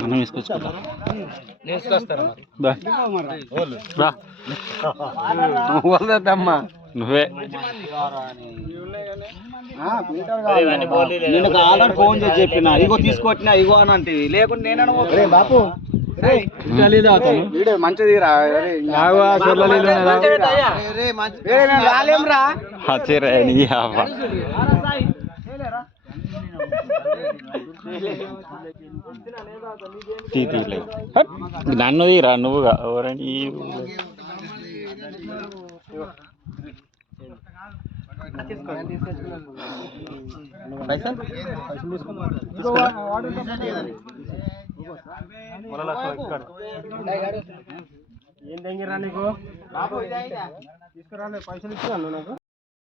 మనం వేసుకొచ్చుకుంటా వదమ్మా నువ్వే నేను ఆల్రెడీ ఫోన్ చేసి చెప్పిన ఇగో తీసుకొచ్చినా ఇగో అని అంటే లేకుంటే నేను బాపు మంచిది రాలేం రా నన్ను తీరా నువ్వుగా ఎవరని ఏం తెంగిరా నీకు తీసుకురా పైసలు ఇస్తున్నాను నాకు